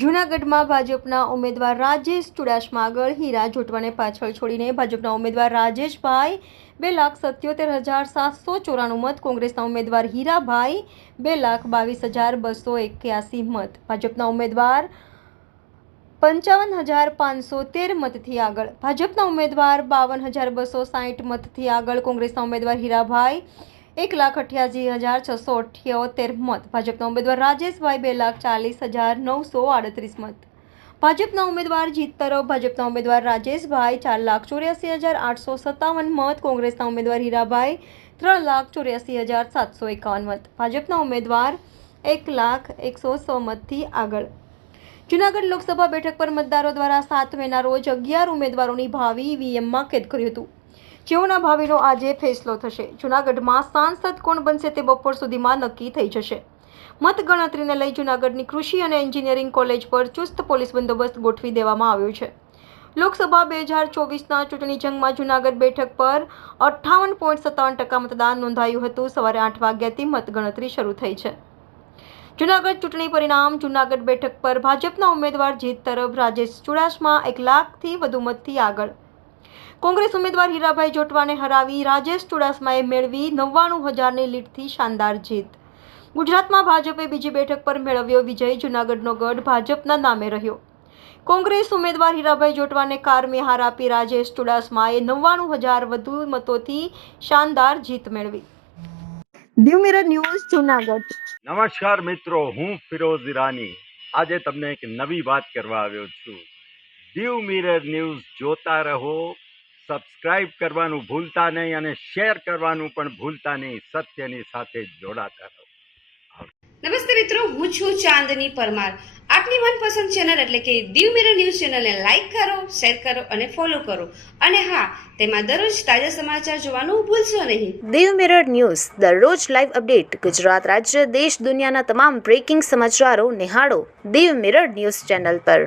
જૂનાગઢમાં ભાજપના ઉમેદવાર રાજેશ ચુડાસમા આગળ હીરા જોટવાને પાછળ છોડીને ભાજપના ઉમેદવાર રાજેશભાઈ 2,77,794 મત, કોંગ્રેસના ઉમેદવાર હીરાભાઈ 2,22,281 મત, ભાજપના ઉમેદવાર 55,513 મતથી આગળ, ભાજપના ઉમેદવાર 52,260 મતથી આગળ, કોંગ્રેસના ઉમેદવાર હીરાભાઈ 1,88,678 મત, ભાજપના ઉમેદવાર રાજેશભાઈ 2,40,938 મત, ભાજપના ઉમેદવાર જીત તરફ ભાજપના ઉમેદવાર રાજેશભાઈ 4,84,857 મત, કોંગ્રેસના ઉમેદવાર હીરાભાઈ 3,84,751 મત, ભાજપના ઉમેદવાર 1,01,100 મતથી આગળ. જૂનાગઢ લોકસભા બેઠક પર મતદારો દ્વારા 7 મેના રોજ 11 ઉમેદવારોની ભાવિ ઈવીએમમાં કેદ કર્યું હતું, જેઓના ભાવિનો આજે ફેસલો થશે. જૂનાગઢમાં સાંસદ કોણ બનશે તે બપોર સુધીમાં નક્કી થઈ જશે. મતગણતરીને લઈ જૂનાગઢની કૃષિ અને એન્જિનિયરિંગ કોલેજ પર ચુસ્ત પોલીસ બંદોબસ્ત ગોઠવી દેવામાં આવ્યો છે. લોકસભા 2024ના ચૂંટણી જંગમાં જૂનાગઢ બેઠક પર 58.57% મતદાન નોંધાયું હતું. સવારે 8 વાગ્યાથી મતગણતરી શરૂ થઈ છે. જૂનાગઢ ચૂંટણી પરિણામ. જૂનાગઢ બેઠક પર ભાજપના ઉમેદવાર જીત તરફ રાજેશ ચુડાસમા 1 લાખથી વધુ મતથી આગળ. કોંગ્રેસ ઉમેદવાર હીરાભાઈ જોટવાને હરાવી રાજેશ ચુડાસમાએ મેળવી 99,000ની લીડથી શાનદાર જીત. ગુજરાતમાં ભાજપે બીજી બેઠક પર મેળવ્યો વિજય. જૂનાગઢનો ગઢ ભાજપના નામે રહ્યો. કોંગ્રેસ ઉમેદવાર હીરાભાઈ જોટવાને કારમી હાર આપી રાજેશ ચુડાસમાએ 99,000 વધુ મતોથી શાનદાર જીત મેળવી. Diu mirror news Junagadh. નમસ્કાર મિત્રો, હું ફિરોઝ ઈરાની આજે તમને એક નવી વાત કરવા આવ્યો છું. દીવ મિરર ન્યૂઝ જોતા રહો, સબસ્ક્રાઇબ કરવાનું ભૂલતા નહીં અને શેર કરવાનું પણ ભૂલતા નહીં. સત્યની સાથે જોડાતા રહો. નમસ્તે મિત્રો, હું છું ચાંદની પરમાર. આપની મનપસંદ ચેનલ એટલે કે દીવ મિરર ન્યૂઝ ચેનલને લાઈક કરો, શેર કરો અને ફોલો કરો. અને હા, તેમાં દરરોજ તાજા સમાચાર જોવાનું ભૂલશો નહીં. દીવ મિરર ન્યૂઝ દરરોજ લાઈવ અપડેટ. ગુજરાત રાજ્ય, દેશ, દુનિયાના તમામ બ્રેકિંગ સમાચારો નિહાળો દીવ મિરર ન્યૂઝ ચેનલ પર.